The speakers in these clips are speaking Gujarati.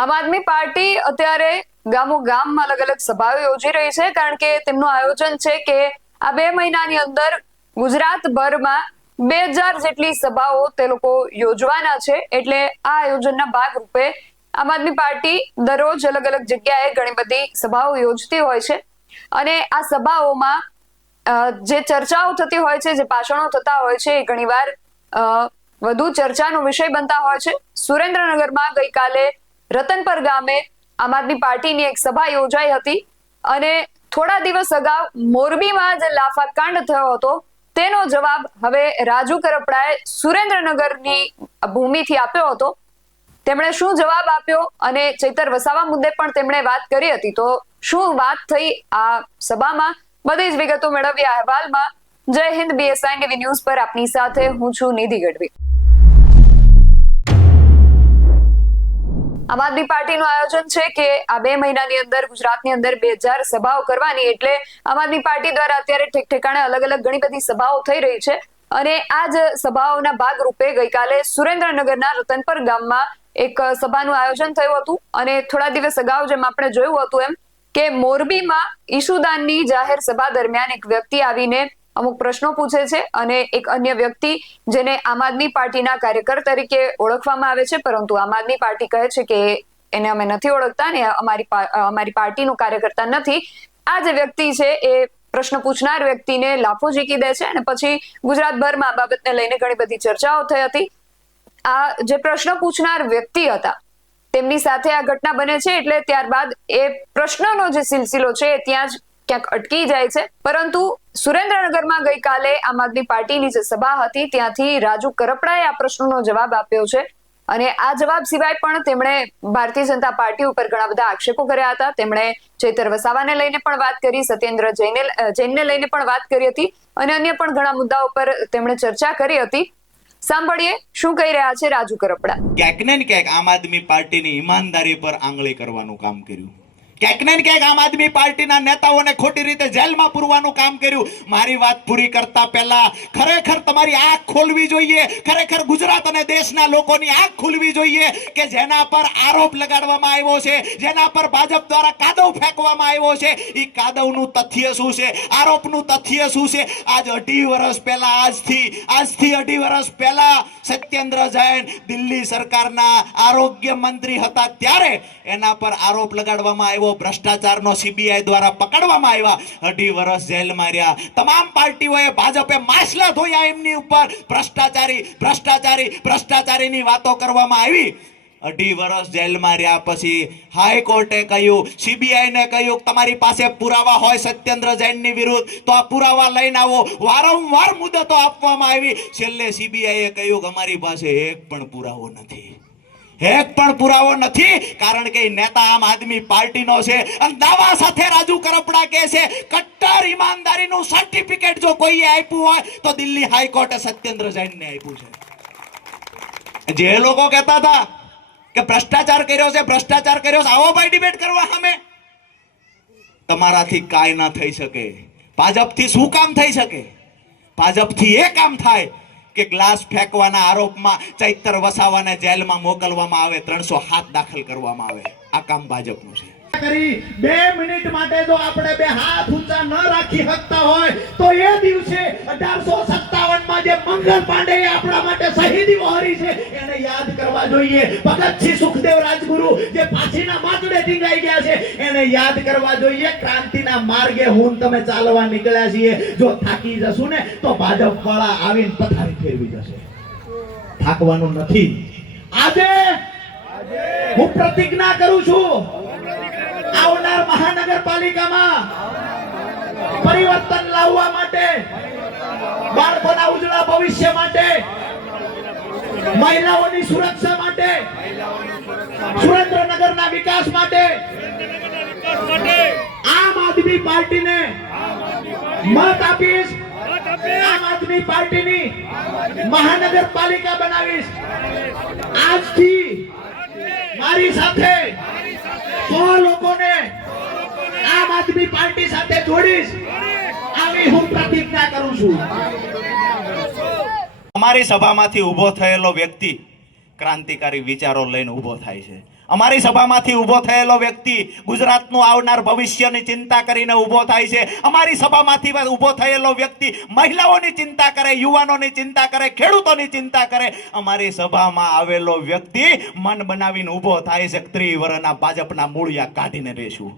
આમ આદમી પાર્ટી અત્યારે ગામો ગામમાં અલગ અલગ સભાઓ યોજી રહી છે, કારણ કે તેમનું આયોજન છે કે આ 2 મહિનાની અંદર ગુજરાતભરમાં 2000 જેટલી સભાઓ તે લોકો યોજવાના છે। એટલે આ આયોજનના ભાગરૂપે આમ આદમી પાર્ટી દરરોજ અલગ અલગ જગ્યાએ ઘણી બધી સભાઓ યોજતી હોય છે અને આ સભાઓમાં જે ચર્ચાઓ થતી હોય છે, જે ભાષણો થતા હોય છે, એ ઘણીવાર વધુ ચર્ચાનો વિષય બનતા હોય છે। સુરેન્દ્રનગરમાં ગઈકાલે રતનપર ગામે આમ આદમી પાર્ટીની એક સભા યોજાઈ હતી અને થોડા દિવસ અગાઉ મોરબીમાં જે લાફાકાંડ થયો હતો તેનો જવાબ હવે રાજુ કરપડાએ સુરેન્દ્રનગરની ભૂમિથી આપ્યો હતો। તેમણે શું જવાબ આપ્યો અને ચૈતર વસાવા મુદ્દે પણ તેમણે વાત કરી હતી, તો શું વાત થઈ આ સભામાં, બધી જ વિગતો મેળવી આ અહેવાલમાં। જય હિન્દ, BSI ટીવી ન્યૂઝ પર આપની સાથે હું છું નિધિ ગઢવી। આમ આદમી પાર્ટીનું આયોજન છે કે આ 2 મહિનાની અંદર ગુજરાતની અંદર 2000 સભાઓ કરવાની, એટલે આમ આદમી પાર્ટી દ્વારા અત્યારે ઠેક ઠેકાણે અલગ અલગ ઘણી બધી સભાઓ થઈ રહી છે અને આ જ સભાઓના ભાગરૂપે ગઈકાલે સુરેન્દ્રનગરના રતનપર ગામમાં એક સભાનું આયોજન થયું હતું અને થોડા દિવસ અગાઉ જેમ આપણે જોયું હતું એમ કે મોરબીમાં ઈશુદાનની જાહેર સભા દરમિયાન એક વ્યક્તિ આવીને અમુક પ્રશ્નો પૂછે છે અને એક અન્ય વ્યક્તિ જેને આમ આદમી પાર્ટીના કાર્યકર તરીકે ઓળખવામાં આવે છે, પરંતુ આમ આદમી પાર્ટી કહે છે કે એને અમે નથી ઓળખતા ને અમારી પાર્ટીનો કાર્યકર્તા નથી। આ જે વ્યક્તિ છે એ પ્રશ્ન પૂછનાર વ્યક્તિને લાફો ઝીકી દે છે અને પછી ગુજરાતભરમાં આ બાબતને લઈને ઘણી બધી ચર્ચાઓ થઈ હતી। આ જે પ્રશ્ન પૂછનાર વ્યક્તિ હતા તેમની સાથે આ ઘટના બને છે, એટલે ત્યારબાદ એ પ્રશ્નનો જે સિલસિલો છે ત્યાં જ ક્યાંક અટકી જાય છે। પરંતુ સુરેન્દ્રનગરમાં ગઈકાલે આમ આદમી પાર્ટીની જે સભા હતી ત્યાંથી રાજુ કરપડાએ આ પ્રશ્નનો જવાબ આપ્યો છે અને આ જવાબ સિવાય પણ તેમણે ભારતીય જનતા પાર્ટી ઉપર ઘણા બધા આક્ષેપો કર્યા હતા। તેમણે ચૈતર વસાવાને લઈને પણ વાત કરી, સત્યેન્દ્ર જૈનને લઈને પણ વાત કરી હતી અને અન્ય પણ ઘણા મુદ્દાઓ પર તેમણે ચર્ચા કરી હતી। સાંભળીએ શું કહી રહ્યા છે રાજુ કરપડા। ક્યાંક ને ક્યાંક આમ આદમી પાર્ટીની ઈમાનદારી પર આંગળી કરવાનું કામ કર્યું, ક્યાંક ને ક્યાંક આમ આદમી પાર્ટીના નેતાઓને ખોટી રીતે જેલમાં પૂરવાનું કામ કર્યું। મારી વાત પૂરી કરતા પહેલા ખરેખર તમારી આંખ ખોલવી જોઈએ, ખરેખર ગુજરાત અને દેશના લોકોની આંખ ખોલવી જોઈએ કે જેના પર આરોપ લગાડવામાં આવ્યો છે, જેના પર ભાજપ દ્વારા કાદવ ફેંકવામાં આવ્યો છે, એ કાદવનું તથ્ય શું છે, આરોપનું તથ્ય શું છે। આજ 2.5 વર્ષ પહેલા આજથી 2.5 વર્ષ પહેલા સત્યેન્દ્ર જૈન દિલ્હી સરકારના આરોગ્ય મંત્રી હતા ત્યારે એના પર આરોપ લગાડવામાં આવ્યો, ભ્રષ્ટાચારનો CBI દ્વારા પકડવામાં આવ્યા, 2.5 વર્ષ જેલમાં રહ્યા। તમામ પાર્ટીઓએ ભાજપે માછલા ધોયા એમની ઉપર, ભ્રષ્ટાચારીની વાતો કરવામાં આવી। 2.5 વર્ષ જેલમાં રહ્યા પછી હાઈકોર્ટે કહ્યું, CBI ને કહ્યું તમારી પાસે પુરાવા હોય સત્યેન્દ્ર જૈનની વિરુદ્ધ તો આ પુરાવા લઈને આવો। વારંવાર મુદતો આપવામાં આવી, છેલ્લે CBI એ કહ્યું કે અમારી પાસે એક પણ પુરાવો નથી, કારણ કે નેતા આમ આદમી પાર્ટીનો છે અને દાવા સાથે રાજુ કરપડા કહે છે કટ્ટર ઈમાનદારીનું સર્ટિફિકેટ જો કોઈએ આપ્યું હોય તો દિલ્હી હાઈકોર્ટે સત્યેન્દ્ર જૈનને આપ્યું છે। જે લોકો કહેતા હતા કે ભ્રષ્ટાચાર કર્યો છે, આવો ભાઈ ડિબેટ કરવા સામે। તમારાથી કાંઈ ના થઈ શકે, ભાજપથી શું કામ થઈ શકે? ભાજપથી એ કામ થાય કે ગ્લાસ ફેંકવાના આરોપમાં ચૈતર વસાવાને જેલમાં મોકલવામાં આવે, 307 દાખલ કરવામાં આવે। આ કામ ભાજપનું છે। 2 મિનિટ માટે જો આપણે 2 હાથ ઊંચા ન રાખી શકતા હોય તો એ દિવસે 1857 માં જે મંગલ પાંડે આપણા માટે શહીદી વહોરી છે એને યાદ કરવા જોઈએ। ભગતસિંહ સુખદેવ રાજગુરુ જે ફાંસીના માંચડે ટીંગાઈ ગયા છે એને યાદ કરવા જોઈએ। ક્રાંતિના માર્ગે હું તમે ચાલવા નીકળ્યા છીએ, જો થાકી જશું ને તો ભાજપ વાળા આવીને પથારી ફેરવી જશે, થાકવાનું નથી। આજે હું પ્રતિજ્ઞા કરું છું, આવનાર મહાનગરપાલિકામાં પરિવર્તન લાવવા માટે, બાળકોના ઉજળા ભવિષ્ય માટે, મહિલાઓની સુરક્ષા માટે, સુરેન્દ્રનગરના વિકાસ માટે આમ આદમી પાર્ટીને મત આપીશ, આમ આદમી પાર્ટીની મહાનગરપાલિકા બનાવીશ। આજથી મારી સાથે 100 લોકોને આમ આદમી પાર્ટી સાથે જોડીશ, આવી હું પ્રતિજ્ઞા કરું છું। અમારી સભામાંથી ઊભો થયેલો વ્યક્તિ ક્રાંતિકારી વિચારો લઈને ઊભો થાય છે અમારી સભામાંથી ઊભો થયેલો વ્યક્તિ ગુજરાતનું આવનાર ભવિષ્યની ચિંતા કરીને ઊભો થાય છે. અમારી સભામાંથી ઊભો થયેલો વ્યક્તિ મહિલાઓની ચિંતા કરે, યુવાનોની ચિંતા કરે, ખેડૂતોની ચિંતા કરે. અમારી સભામાં આવેલો વ્યક્તિ મન બનાવીને ઊભો થાય છે 30 વર્ષના ભાજપના મૂળિયા કાઢીને રહેશું.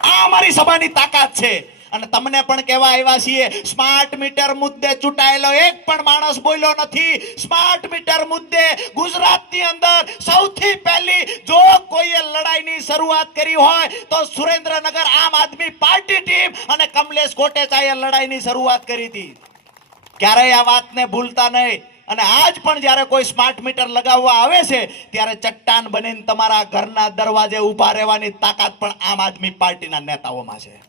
આ અમારી સભાની તાકાત છે. અને તમને પણ કહેવા આવ્યા છીએ, સ્માર્ટ મીટર મુદ્દે ચૂંટાયેલો એક પણ માણસ બોલ્યો નથી. સ્માર્ટ મીટર મુદ્દે ગુજરાતની અંદર સૌથી પહેલી જો કોઈએ લડાઈની શરૂઆત કરી હોય તો સુરેન્દ્રનગર આમ આદમી પાર્ટી ટીમ અને કમલેશ કોટેચાએ લડાઈની શરૂઆત કરી હતી. ક્યારેય આ વાતને ભૂલતા નહીં. અને આજ પણ જ્યારે કોઈ સ્માર્ટ મીટર લગાવવા આવે છે ત્યારે ચટ્ટાન બનીને તમારા ઘરના દરવાજે ઊભા રહેવાની તાકાત પણ આમ આદમી પાર્ટીના નેતાઓમાં છે.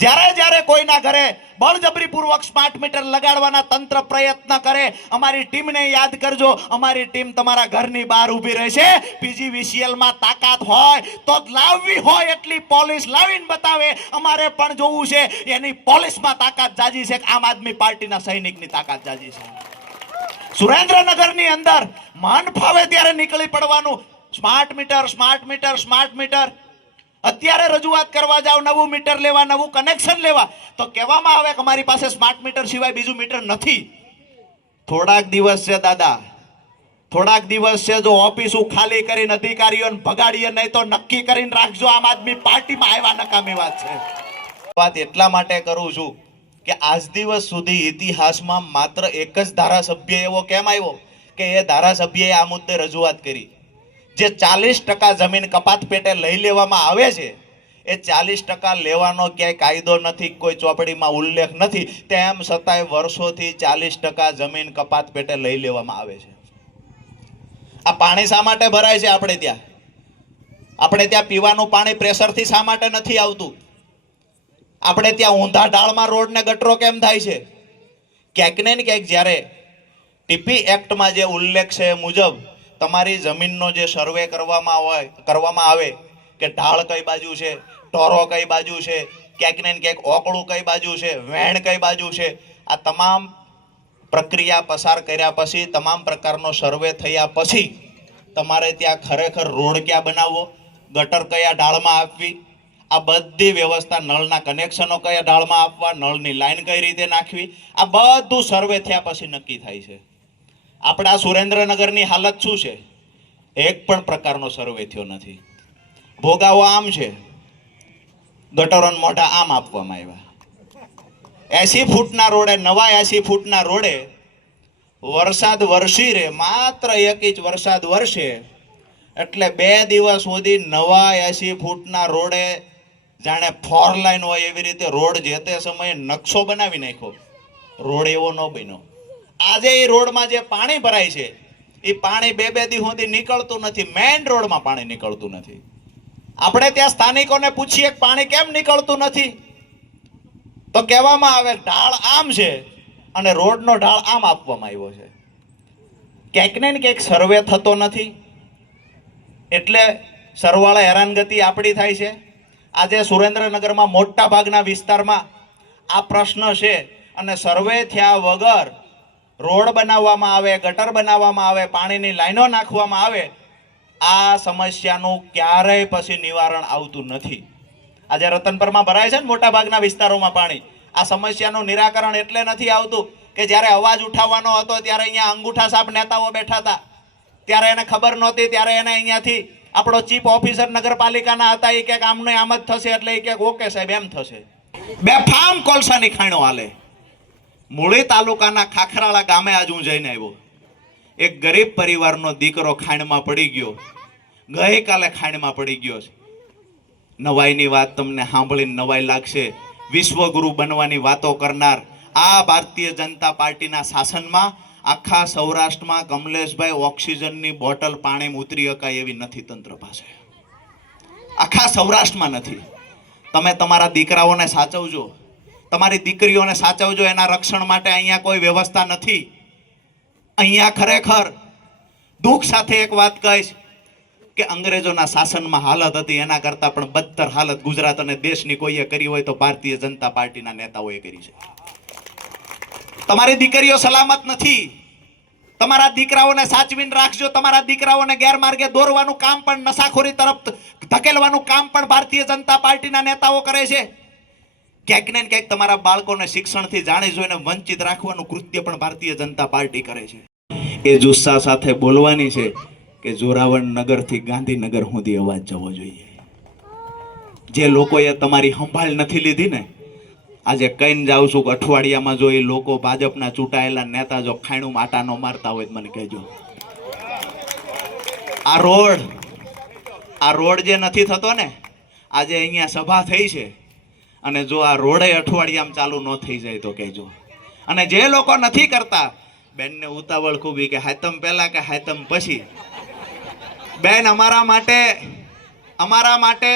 જ્યારે કોઈના ઘરે બળજબરીપૂર્વક સ્માર્ટ મીટર લગાડવાના તંત્ર પ્રયત્ન કરે, અમારી ટીમને યાદ કરજો. અમારી ટીમ તમારા ઘરની બહાર ઊભી રહેશે. PGVCL માં તાકાત હોય તો લાવવી હોય એટલી પોલીસ લાવીને બતાવે. અમારે પણ જોવું છે એની પોલીસમાં તાકાત જાજી છે કે આમ આદમી પાર્ટીના સૈનિકની તાકાત જાજી છે. સુરેન્દ્રનગરની અંદર મન ફાવે ત્યારે નીકળી પડવાનું. Smart meter, smart meter, smart meter. અત્યારે રજૂઆત કરવા જાવ, નવું મીટર લેવા, નવું કનેક્શન લેવા, તો કહેવામાં આવે કે અમારી પાસે સ્માર્ટ મીટર સિવાય બીજું મીટર નથી. થોડાક દિવસ છે દાદા, થોડાક દિવસ છે. જો ઓફિસો ખાલી કરીને અધિકારીઓને ભગાડીએ નહીં તો નક્કી કરીને રાખજો આમ આદમી પાર્ટીમાં આવ્યા નકામી વાત છે. વાત એટલા માટે કરું છું કે આજ દિવસ સુધી ઇતિહાસમાં માત્ર એક જ ધારાસભ્ય એવો કેમ આવ્યો કે એ ધારાસભ્યએ આ મુદ્દે રજૂઆત કરી. જે 40% જમીન કપાત પેટે લઈ લેવામાં આવે છે એ 40% લેવાનો ક્યાંય કાયદો નથી, કોઈ ચોપડીમાં ઉલ્લેખ નથી. તેમ છતાંય વર્ષોથી 40% જમીન કપાત પેટે લઈ લેવામાં આવે છે. આ પાણી શા માટે ભરાય છે આપણે ત્યાં? આપણે ત્યાં પીવાનું પાણી પ્રેશરથી શા માટે નથી આવતું? આપણે ત્યાં ઊંધા ઢાળમાં રોડ ને ગટરો કેમ થાય છે? ક્યાંક ને ક્યાંક જ્યારે ટીપી એક્ટમાં જે ઉલ્લેખ છે એ મુજબ તમારી જમીનનો જે સર્વે કરવામાં આવે કે ઢાળ કઈ બાજુ છે, ટોરો કઈ બાજુ છે, ક્યાંક ને ક્યાંક ઓકળું કઈ બાજુ છે, વેણ કઈ બાજુ છે, આ તમામ પ્રક્રિયા પસાર કર્યા પછી, તમામ પ્રકારનો સર્વે થયા પછી તમારે ત્યાં ખરેખર રોડ ક્યાં બનાવવો, ગટર કયા ઢાળમાં આપવી, આ બધી વ્યવસ્થા, નળના કનેક્શનો કયા ઢાળમાં આપવા, નળની લાઈન કઈ રીતે નાખવી, આ બધું સર્વે થયા પછી નક્કી થાય છે. આપણા સુરેન્દ્રનગરની હાલત શું છે? એક પણ પ્રકારનો સર્વે થયો નથી. ભોગાવો આમ છે, ગટરોન મોઢા આમ આપવામાં આવ્યા. 80 ફૂટના રોડે, નવા 80 ફૂટના રોડે વરસાદ વરસી રે, માત્ર 1 ઇંચ વરસાદ વરસે એટલે 2 દિવસ સુધી નવા 80 ફૂટના રોડે જાણે 4 લાઈન હોય એવી રીતે રોડ જે તે સમયે નકશો બનાવી નાખ્યો. રોડ એવો ન બન્યો. આજે એ રોડમાં જે પાણી ભરાય છે એ પાણી 2 દી સુધી નીકળતું નથી. મેઇન રોડમાં પાણી નીકળતું નથી. આપણે ત્યાં સ્થાનિકોને પૂછીએ કે પાણી કેમ નીકળતું નથી, તો કહેવામાં આવે ઢાળ આમ છે અને રોડનો ઢાળ આમ આપવામાં આવ્યો છે. ક્યાંક ને ક્યાંક સર્વે થતો નથી એટલે સરવાળે હેરાનગતિ આપણી થાય છે. આજે સુરેન્દ્રનગરમાં મોટા ભાગના વિસ્તારમાં આ પ્રશ્ન છે અને સર્વે થયા વગર રોડ બનાવવામાં આવે, ગટર બનાવવામાં આવે, પાણીની લાઈનો નાખવામાં આવે, આ સમસ્યાનું ક્યારેય પછી નિવારણ આવતું નથી. આજે રતનપરમાં ભરાય છે ને મોટા ભાગના વિસ્તારોમાં પાણી, આ સમસ્યાનું નિરાકરણ એટલે નથી આવતું કે જ્યારે અવાજ ઉઠાવવાનો હતો ત્યારે અહીંયા અંગૂઠા સાપ નેતાઓ બેઠા હતા, ત્યારે એને ખબર નહોતી, ત્યારે એને અહીંયાથી આપણો ચીફ ઓફિસર નગરપાલિકાના હતા એ ક્યાંક આમને આમ જ થશે એટલે એ ક્યાંક ઓકે સાહેબ એમ થશે. બેફામ કોલસાની ખાણો હાલે. મૂળી તાલુકાના ખાખરાળા ગામે આજ હું જઈને આવ્યો. એક ગરીબ પરિવારનો દીકરો ખાણમાં પડી ગયો, ગઈકાલે ખાણમાં પડી ગયો છે. નવાઈની વાત તમને સાંભળીને નવાઈ લાગશે. વિશ્વગુરુ બનવાની વાતો કરનાર આ ભારતીય જનતા પાર્ટીના શાસનમાં આખા સૌરાષ્ટ્રમાં કમલેશભાઈ ઓક્સિજનની બોટલ પાણીમાં ઉતરી શકાય એવી નથી તંત્ર પાસે. આખા સૌરાષ્ટ્રમાં નથી. તમે તમારા દીકરાઓને સાચવજો, તમારી દીકરીઓને સાચવજો. એના રક્ષણ માટે અહીંયા કોઈ વ્યવસ્થા નથી. અહીંયા ખરેખર દુઃખ સાથે એક વાત કહીશ કે અંગ્રેજોના શાસનમાં હાલત હતી એના કરતાં પણ બદતર હાલત ગુજરાત અને દેશની કોઈએ કરી હોય તો ભારતીય જનતા પાર્ટીના નેતાઓએ કરી છે. તમારી દીકરીઓ સલામત નથી. તમારા દીકરાઓને સાચવીને રાખજો. તમારા દીકરાઓને ગેરમાર્ગે દોરવાનું કામ પણ, નશાખોરી તરફ ધકેલવાનું કામ પણ ભારતીય જનતા પાર્ટીના નેતાઓ કરે છે. ક્યાંક ને ક્યાંક તમારા બાળકોને શિક્ષણથી જાણી જોઈને વંચિત રાખવાનું કૃત્ય પણ ભારતીય જનતા પાર્ટી કરે છે. એ જુસ્સા સાથે બોલવાની છે કે જોરાવર નગરથી ગાંધીનગર સુધી અવાજ જવો જોઈએ. જે લોકોએ તમારી સંભાળ નથી લીધી ને, આજે કહીને જાઉં છું કે અઠવાડિયામાં જો એ લોકો ભાજપના ચૂંટાયેલા નેતા જો ખાયણું આટા ન મારતા હોય તો મને કહેજો. આ રોડ જે નથી થતો ને, આજે અહીંયા સભા થઈ છે, અને જો આ રોડે અઠવાડિયામાં ચાલુ ન થઈ જાય તો કહેજો. અને જે લોકો નથી કરતા, બેનને ઉતાવળ ખૂબી કે હાતમ પહેલા કે હાતમ પછી. બેન, અમારા માટે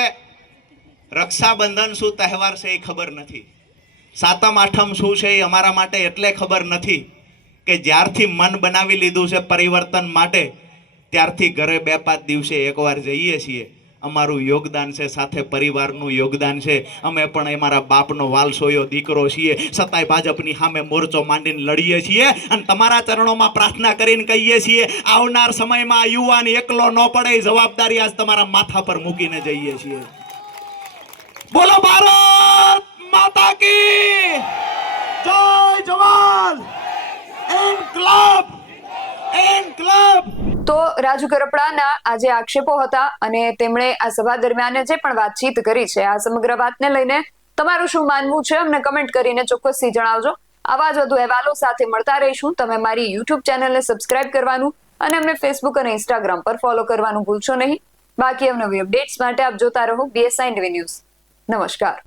રક્ષાબંધન શું તહેવાર છે એ ખબર નથી. સાતમ આઠમ શું છે એ અમારા માટે એટલે ખબર નથી કે જ્યારથી મન બનાવી લીધું છે પરિવર્તન માટે, ત્યારથી ઘરે 2-5 દિવસે એકવાર જઈએ છીએ. અમારું યોગદાન છે, સાથે પરિવારનું યોગદાન છે. અમે પણ અમારા બાપનો વાલસોયો દીકરો છીએ, છતાંય ભાજપની સામે મોરચો માંડીને લડીએ છીએ. અને તમારા ચરણોમાં પ્રાર્થના કરીને કહીએ છીએ, આવનાર સમયમાં યુવાન એકલો ન પડે એ જવાબદારી આજ તમારા માથા પર મૂકીને જઈએ છીએ. બોલો ભારત માતા કી જય! જવાન ઇન્કલાબ! ઇન્કલાબ! તો રાજુ કરપડાના આજે આક્ષેપો હતા, અને તેમણે આ સભા દરમિયાન જે પણ વાતચીત કરી છે, આ સમગ્ર વાતને લઈને તમારું શું માનવું છે અમને કમેન્ટ કરીને ચોક્કસથી જણાવજો. આવા જ વધુ અહેવાલો સાથે મળતા રહીશું. તમે મારી YouTube ચેનલને સબસ્ક્રાઇબ કરવાનું અને અમને Facebook અને Instagram પર ફોલો કરવાનું ભૂલશો નહીં. બાકી અવનવી અપડેટ્સ માટે આપ જોતા રહો BSI ટીવી ન્યૂઝ. નમસ્કાર.